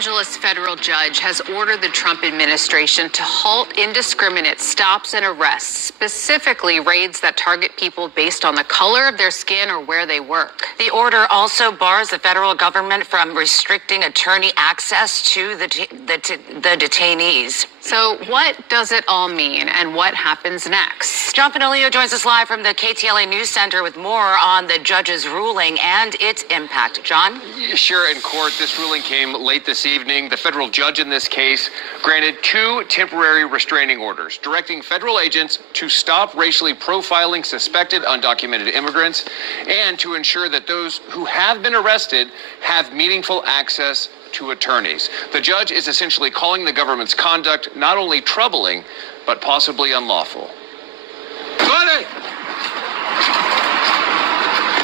Los Angeles federal judge has ordered the Trump administration to halt indiscriminate stops and arrests, specifically raids that target people based on the color of their skin or where they work. The order also bars the federal government from restricting attorney access to the detainees. So what does it all mean, and what happens next? John Panolio joins us live from the KTLA News Center with more on the judge's ruling and its impact. John? Sure, in court, this ruling came late this evening. The federal judge in this case granted 2 temporary restraining orders, directing federal agents to stop racially profiling suspected undocumented immigrants and to ensure that those who have been arrested have meaningful access to attorneys. The judge is essentially calling the government's conduct not only troubling, but possibly unlawful.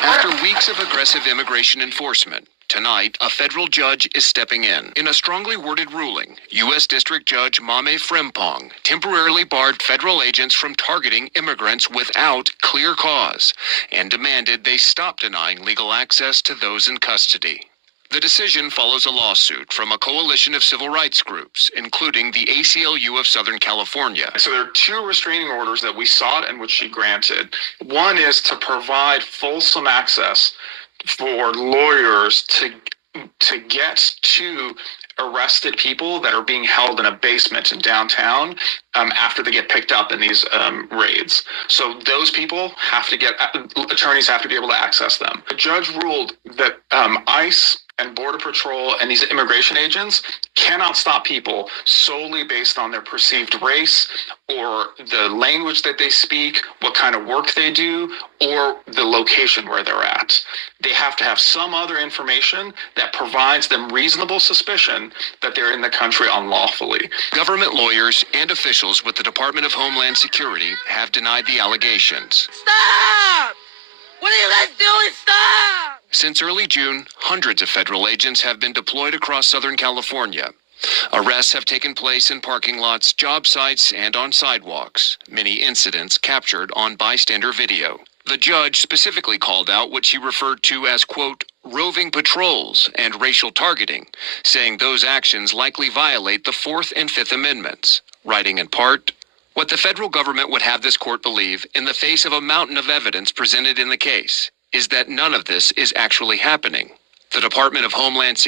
After weeks of aggressive immigration enforcement, tonight, a federal judge is stepping in. In a strongly worded ruling, U.S. District Judge Mame Frimpong temporarily barred federal agents from targeting immigrants without clear cause and demanded they stop denying legal access to those in custody. The decision follows a lawsuit from a coalition of civil rights groups, including the ACLU of Southern California. So there are 2 restraining orders that we sought and which she granted. One is to provide fulsome access for lawyers to get to arrested people that are being held in a basement in downtown after they get picked up in these raids. So those people have to get, attorneys have to be able to access them. The judge ruled that ICE and Border Patrol and these immigration agents cannot stop people solely based on their perceived race or the language that they speak, what kind of work they do, or the location where they're at. They have to have some other information that provides them reasonable suspicion that they're in the country unlawfully. Government lawyers and officials with the Department of Homeland Security have denied the allegations. Stop! What are you guys doing? Stop! Since early June, hundreds of federal agents have been deployed across Southern California. Arrests have taken place in parking lots, job sites, and on sidewalks, many incidents captured on bystander video. The judge specifically called out what she referred to as, quote, roving patrols and racial targeting, saying those actions likely violate the 4th and 5th Amendments, writing in part, what the federal government would have this court believe, in the face of a mountain of evidence presented in the case, is that none of this is actually happening. The Department of Homeland Security